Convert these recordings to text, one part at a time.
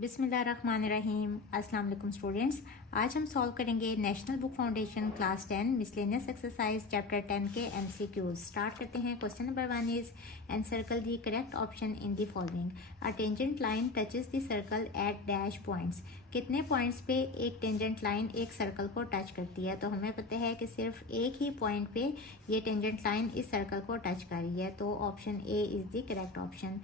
बिस्मिल्लाहिर्रहमानिर्रहीम। अस्सलाम वालेकुम स्टूडेंट्स, आज हम सॉल्व करेंगे national book foundation class 10 miscellaneous exercise chapter 10 के एमसीक्यूज। स्टार्ट करते हैं। Question number 1 is encircle the correct option in the following. A tangent line touches the circle eight dash points. कितने पॉइंट्स पे एक tangent line एक circle को touch करती है? तो हमें पता है कि सिर्फ एक ही पॉइंट पे ये टेंजेंट लाइन इस सर्कल को टच कर रही है, तो option A is the correct option.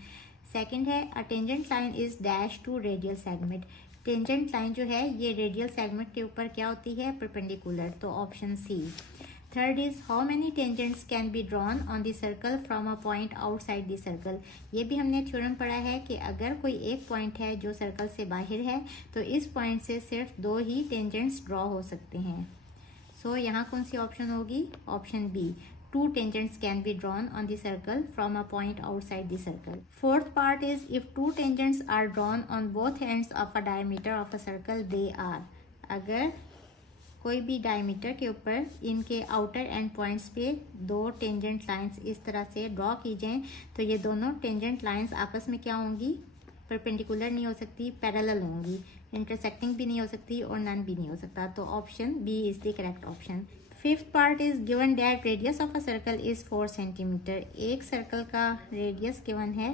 Second है a tangent line is dash to radial segment. Tangent line जो है ये रेडियल सेगमेंट के ऊपर क्या होती है? परपेंडिकुलर, तो option C. Third is how many tangents can be drawn on the circle from a point outside the circle. ये भी हमने थ्योरम पढ़ा है कि अगर कोई एक पॉइंट है जो सर्कल से बाहर है तो इस पॉइंट से सिर्फ दो ही टेंजेंट्स ड्रॉ हो सकते हैं। सो यहाँ कौन सी ऑप्शन होगी? Option B, two tangents can be drawn on the circle from a point outside the circle. Fourth part is if two tangents are drawn on both ends of a diameter of a circle, they are। अगर कोई भी diameter के ऊपर इनके outer and points पे दो tangent lines इस तरह से ड्रॉ की जाएं तो ये दोनों टेंजेंट लाइंस आपस में क्या होंगी? परपेंडिकुलर नहीं हो सकती, पैरेलल होंगी। इंटरसेक्टिंग भी नहीं हो सकती और नन भी नहीं हो सकता, तो option B is the correct option. Fifth part is given that radius of a circle is 4 centimetre. एक सर्कल का रेडियस गिवन है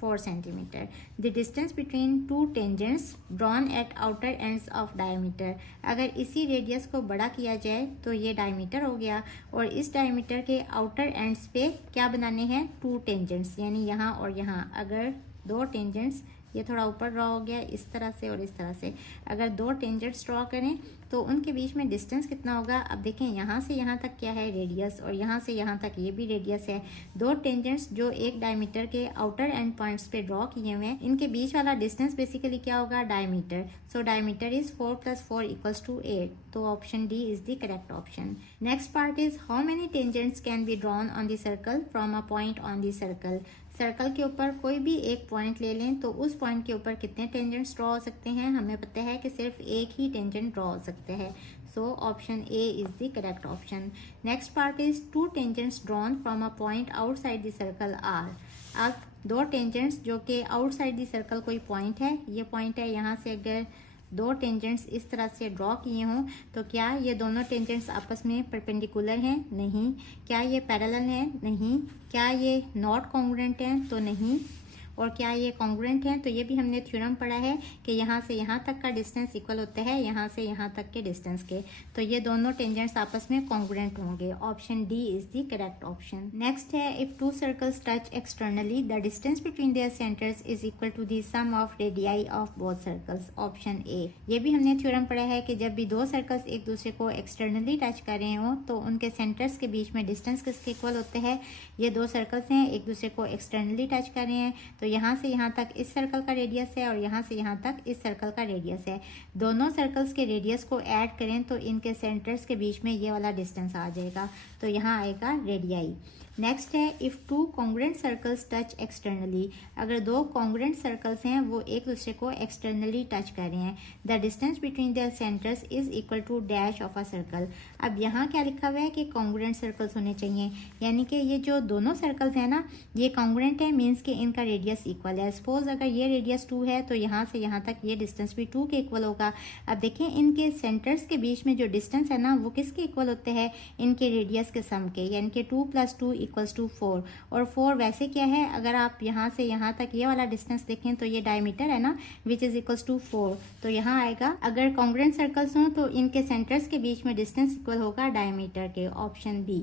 4 centimetre. The distance between two tangents drawn at outer ends of diameter. अगर इसी radius को बड़ा किया जाए तो ये डायमीटर हो गया और इस डायमीटर के आउटर एंड्स पे क्या बनाने हैं? टू टेंजेंट्स, यानी यहाँ और यहाँ। अगर दो टेंजेंट्स, ये थोड़ा ऊपर ड्रॉ हो गया इस तरह से और इस तरह से, अगर दो टेंजेंट्स ड्रॉ करें तो उनके बीच में डिस्टेंस कितना होगा? अब देखें, यहाँ से यहाँ तक क्या है? रेडियस, और यहाँ से यहाँ तक ये भी रेडियस है। दो टेंजेंट्स जो एक डायमीटर के आउटर एंड पॉइंट्स पे ड्रॉ किए हुए हैं, इनके बीच वाला डिस्टेंस बेसिकली क्या होगा? डायमीटर। सो डायमीटर इज 4 + 4 = 8, तो option D is the correct option. Next part is how many tangents can be drawn on the circle from a point on the circle. Circle के ऊपर कोई भी एक point ले लें तो उस पॉइंट के ऊपर कितने टेंजेंट्स ड्रॉ हो सकते हैं? हमें पता है कि सिर्फ एक ही टेंजेंट ड्रॉ हो सकते हैं, so option A is the correct option. Next part is two tangents drawn from a point outside the circle are. अब दो टेंजेंट्स जो कि आउटसाइड द सर्कल कोई पॉइंट है, ये पॉइंट है, यहाँ से अगर दो टेंजेंट्स इस तरह से ड्रॉ किए हों तो क्या ये दोनों टेंजेंट्स आपस में परपेंडिकुलर हैं? नहीं। क्या ये पैरेलल हैं? नहीं। क्या ये नॉट कॉन्ग्रुएंट हैं? तो नहीं। और क्या ये कॉन्ग्रुएंट हैं? तो ये भी हमने थ्योरम पढ़ा है कि यहाँ से यहाँ तक का डिस्टेंस इक्वल होता है यहाँ से यहाँ तक के डिस्टेंस के, तो ये दोनों टेंजेंट्स आपस में कॉन्ग्रुएंट होंगे। Option D is the correct option. Next है if two circles touch externally the distance between their centres is equal to the sum of radii of both circles. Option A. ये भी हमने theorem पढ़ा है कि जब भी दो सर्कल्स एक दूसरे को एक्सटर्नली टच कर रहे हो तो उनके सेंटर्स के बीच में डिस्टेंस किसके इक्वल होते हैं? ये दो सर्कल्स हैं, एक दूसरे को एक्सटर्नली टच कर रहे हैं, तो यहाँ से यहाँ तक इस सर्कल का रेडियस है और यहाँ से यहाँ तक इस सर्कल का रेडियस है। दोनों सर्कल्स के रेडियस को ऐड करें तो इनके सेंटर्स के बीच में ये वाला डिस्टेंस आ जाएगा, तो यहाँ आएगा रेडियाई। नेक्स्ट है if two congruent circles touch externally. अगर दो कॉन्ग्रुएंट सर्कल्स हैं वो एक दूसरे को एक्सटर्नली टच कर रहे हैं, the distance between their centres is equal to dash of a circle. अब यहाँ क्या लिखा हुआ है कि कॉन्ग्रुएंट सर्कल्स होने चाहिए, यानी कि ये जो दोनों सर्कल्स हैं ना ये कॉन्ग्रुएंट है, मीन्स कि इनका रेडियस इक्वल है। सपोज अगर ये रेडियस 2 है तो यहाँ से यहाँ तक ये डिस्टेंस भी 2 के इक्वल होगा। अब देखें इनके सेंटर्स के बीच में जो डिस्टेंस है ना वो किसके इक्वल होते हैं? इनके रेडियस के सम के, यानी कि 2 + 2 = 4। और 4 वैसे क्या है? अगर आप यहाँ से यहाँ तक ये वाला डिस्टेंस देखें तो ये डायमीटर है ना, विच इज इक्वल टू 4, तो यहाँ आएगा। अगर कॉन्ग्रुएंट सर्कल्स हों तो इनके सेंटर्स के बीच में डिस्टेंस इक्वल होगा डायमीटर के, ऑप्शन बी।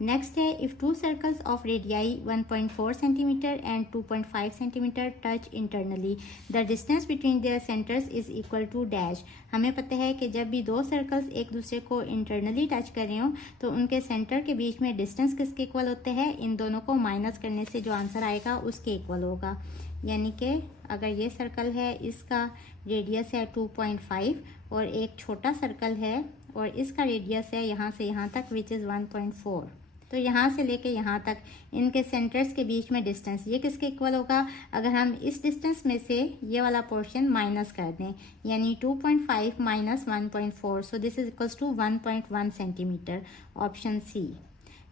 नेक्स्ट है if two circles of radii 1.4 centimetre and 2.5 centimetre touch internally the distance between their centres is equal to dash. हमें पता है कि जब भी दो सर्कल्स एक दूसरे को इंटरनली टच कर रहे हो तो उनके सेंटर के बीच में डिस्टेंस किसके इक्वल होते हैं? इन दोनों को माइनस करने से जो आंसर आएगा उसके इक्वल होगा। यानी कि अगर ये सर्कल है इसका रेडियस है 2.5 और एक छोटा सर्कल है और इसका रेडियस है यहाँ से यहाँ तक विच इज़ 1.4, तो यहाँ से लेके यहाँ तक इनके सेंटर्स के बीच में डिस्टेंस ये किसके इक्वल होगा? अगर हम इस डिस्टेंस में से ये वाला पोर्शन माइनस कर दें, यानी 2.5 - 1.4, so this is equals to 1.1 centimetre, option C.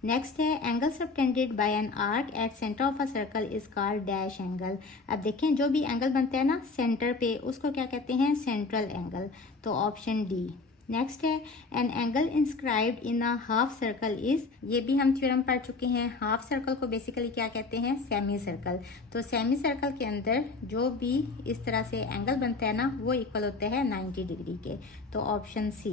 Next है angle subtended by an arc at centre of a circle is called dash angle. अब देखें जो भी एंगल बनता है ना सेंटर पे उसको क्या कहते हैं, सेंट्रल एंगल, तो ऑप्शन डी। नेक्स्ट है an angle inscribed in a half circle is, ये भी हम थ्योरम पढ़ चुके हैं। हाफ सर्कल को बेसिकली क्या कहते हैं, सेमी सर्कल। तो सेमी सर्कल के अंदर जो भी इस तरह से एंगल बनता है ना वो इक्वल होता है 90 डिग्री के, तो option C.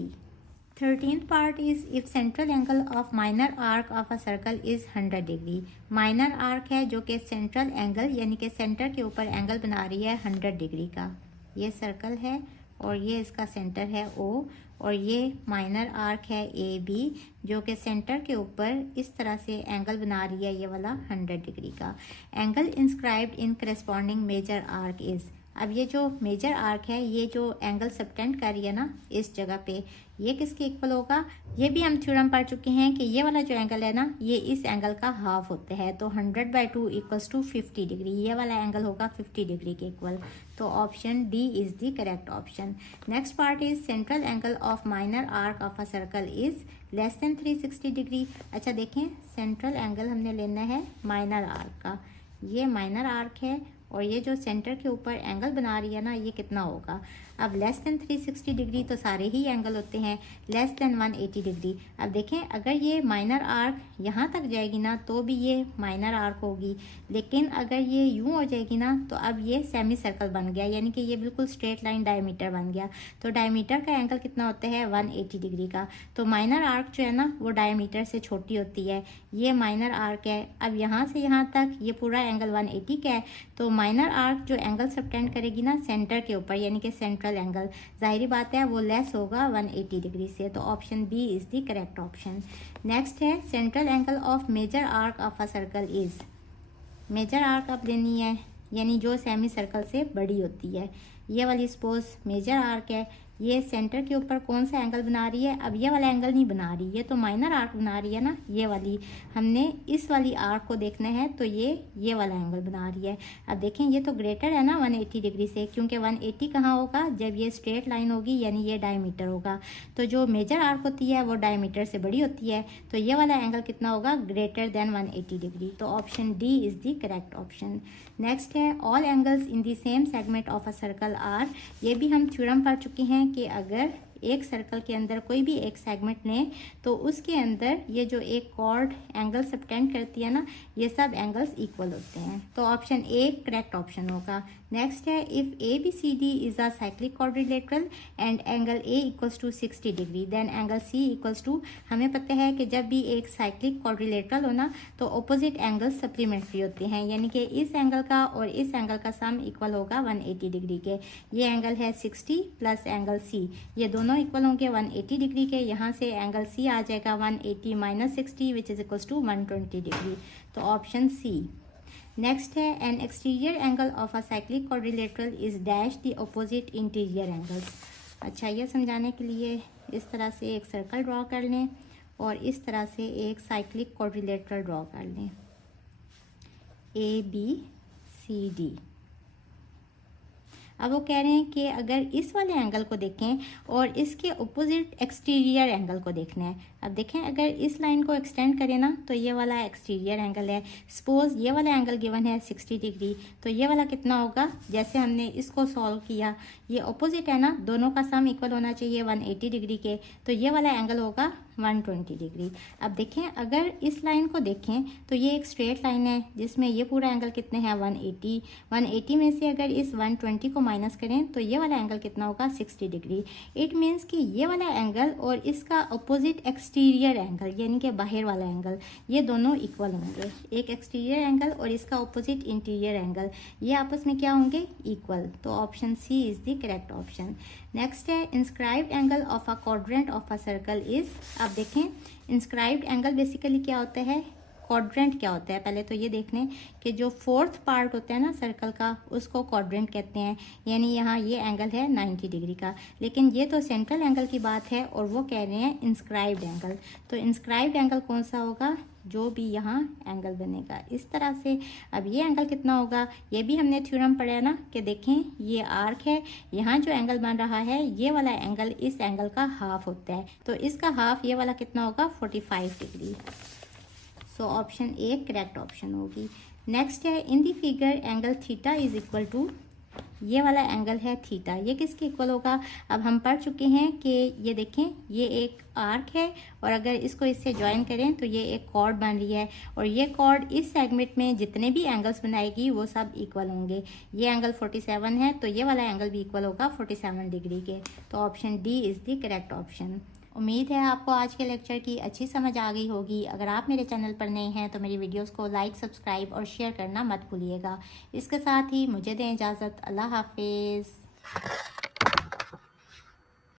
13th part is if central angle of minor arc of a circle is 100 degree. Minor arc है जो कि सेंट्रल एंगल यानी कि सेंटर के ऊपर एंगल बना रही है 100 डिग्री का। ये सर्कल है और ये इसका सेंटर है ओ, और ये माइनर आर्क है ए बी जो कि सेंटर के ऊपर इस तरह से एंगल बना रही है ये वाला 100 डिग्री का। Angle inscribed in corresponding major arc is, अब ये जो मेजर आर्क है ये जो एंगल सबटेंड कर रही है ना इस जगह पे, ये किसके इक्वल होगा, ये भी हम थ्योरम पढ़ चुके हैं कि ये वाला जो एंगल है ना ये इस एंगल का हाफ होता है, तो 100/2 इक्वल्स टू 50 डिग्री, ये वाला एंगल होगा 50 डिग्री के इक्वल, तो option D is the correct option. Next part is central angle of minor arc of a circle is less than 360 degree. अच्छा देखें सेंट्रल एंगल हमने लेना है माइनर आर्क का, ये माइनर आर्क है और ये जो सेंटर के ऊपर एंगल बना रही है ना ये कितना होगा। अब लेस देन 360 डिग्री तो सारे ही एंगल होते हैं, लेस देन 180 डिग्री। अब देखें अगर ये माइनर आर्क यहाँ तक जाएगी ना तो भी ये माइनर आर्क होगी, लेकिन अगर ये यूं हो जाएगी ना तो अब ये सेमी सर्कल बन गया, यानी कि ये बिल्कुल स्ट्रेट लाइन डायमीटर बन गया। तो डायमीटर का एंगल कितना होता है 180 डिग्री का, तो माइनर आर्क जो है ना वो डायमीटर से छोटी होती है। ये माइनर आर्क है, अब यहाँ से यहाँ तक ये पूरा एंगल 180 का है, तो माइनर आर्क जो एंगल सबटेंड करेगी ना सेंटर के ऊपर यानी कि सेंट्रल एंगल, जाहिर बात है वो लेस होगा 180 डिग्री से, तो option B is the correct option. Next है central angle of major arc of a circle is, major arc अब लेनी है यानी जो सेमी सर्कल से बड़ी होती है। ये वाली सपोज मेजर आर्क है, ये सेंटर के ऊपर कौन सा एंगल बना रही है, अब ये वाला एंगल नहीं बना रही, ये तो माइनर आर्क बना रही है ना, ये वाली हमने इस वाली आर्क को देखना है तो ये वाला एंगल बना रही है। अब देखें ये तो ग्रेटर है ना 180 डिग्री से, क्योंकि 180 कहाँ होगा, जब ये स्ट्रेट लाइन होगी यानी ये डायमीटर होगा, तो जो मेजर आर्क होती है वो डायमीटर से बड़ी होती है, तो ये वाला एंगल कितना होगा, ग्रेटर देन 180 डिग्री, तो option D is the correct option. Next है all angles in the same segment of a circle are, ये भी हम थ्योरम पढ़ चुके हैं कि अगर एक सर्कल के अंदर कोई भी एक सेगमेंट लें तो उसके अंदर ये जो एक कॉर्ड एंगल सबटेंड करती है ना ये सब एंगल्स इक्वल होते हैं, तो ऑप्शन ए करेक्ट ऑप्शन होगा। नेक्स्ट है if A B C D is a cyclic quadrilateral and angle A equals to 60 degree then angle C equals to, हमें पता है कि जब भी एक साइक्लिक क्वाड्रिलेटरल हो ना तो ऑपोजिट एंगल सप्लीमेंट्री होते हैं, यानी कि इस एंगल का और इस एंगल का सम इक्वल होगा 180 डिग्री के। ये एंगल है 60 प्लस एंगल सी, ये दोनों इक्वल होंगे 180 डिग्री के, यहाँ से एंगल सी आ जाएगा 180 minus 60 which is equals to 120 degree, तो ऑप्शन सी। नेक्स्ट है an exterior angle of a cyclic quadrilateral is dash the opposite interior angles. अच्छा ये समझाने के लिए इस तरह से एक सर्कल ड्रॉ कर लें और इस तरह से एक साइक्लिक क्वाड्रिलेटरल ड्रॉ कर लें, ए बी सी डी। अब वो कह रहे हैं कि अगर इस वाले एंगल को देखें और इसके अपोजिट एक्सटीरियर एंगल को देखना है। अब देखें अगर इस लाइन को एक्सटेंड करें ना तो ये वाला एक्सटीरियर एंगल है, सपोज ये वाला एंगल गिवन है 60 डिग्री, तो ये वाला कितना होगा, जैसे हमने इसको सॉल्व किया ये अपोजिट है ना, दोनों का सम इक्वल होना चाहिए 180 डिग्री के, तो ये वाला एंगल होगा 120 डिग्री। अब देखें अगर इस लाइन को देखें तो ये एक स्ट्रेट लाइन है जिसमें ये पूरा एंगल कितने हैं 180, 180 में से अगर इस 120 को माइनस करें तो ये वाला एंगल कितना होगा 60 डिग्री। इट मीन्स कि ये वाला एंगल और इसका अपोजिट एक्सटीरियर एंगल यानी कि बाहर वाला एंगल ये दोनों इक्वल होंगे, एक एक्सटीरियर एंगल और इसका अपोजिट इंटीरियर एंगल ये आपस में क्या होंगे, इक्वल, तो option C is the correct option. Next है inscribed angle of a quadrant of a circle is. अब देखें इंस्क्राइब्ड एंगल बेसिकली क्या होता है, क्वाड्रेंट क्या होता है, पहले तो ये देख लें कि जो फोर्थ पार्ट होता है ना सर्कल का उसको क्वाड्रेंट कहते हैं, यानी यहाँ ये एंगल है 90 डिग्री का, लेकिन ये तो सेंट्रल एंगल की बात है और वो कह रहे हैं इंस्क्राइब्ड एंगल, तो इंस्क्राइब्ड एंगल कौन सा होगा, जो भी यहाँ एंगल बनेगा इस तरह से। अब ये एंगल कितना होगा, ये भी हमने थ्योरम पढ़ा है ना कि देखें ये आर्क है, यहाँ जो एंगल बन रहा है ये वाला एंगल इस एंगल का हाफ होता है, तो इसका हाफ ये वाला कितना होगा 45 degree. So option A correct option होगी। नेक्स्ट है in the figure angle theta is equal to, ये वाला एंगल है थीटा, ये किसके इक्वल होगा? अब हम पढ़ चुके हैं कि ये देखें ये एक आर्क है और अगर इसको इससे ज्वाइन करें तो ये एक कॉर्ड बन रही है और ये कॉर्ड इस सेगमेंट में जितने भी एंगल्स बनाएगी वो सब इक्वल होंगे। ये एंगल 47 है तो ये वाला एंगल भी इक्वल होगा 47 डिग्री के। तो option D is the correct option. उम्मीद है आपको आज के लेक्चर की अच्छी समझ आ गई होगी। अगर आप मेरे चैनल पर नए हैं तो मेरी वीडियोस को लाइक, सब्सक्राइब और शेयर करना मत भूलिएगा। इसके साथ ही मुझे दें इजाज़त। अल्लाह हाफिज़।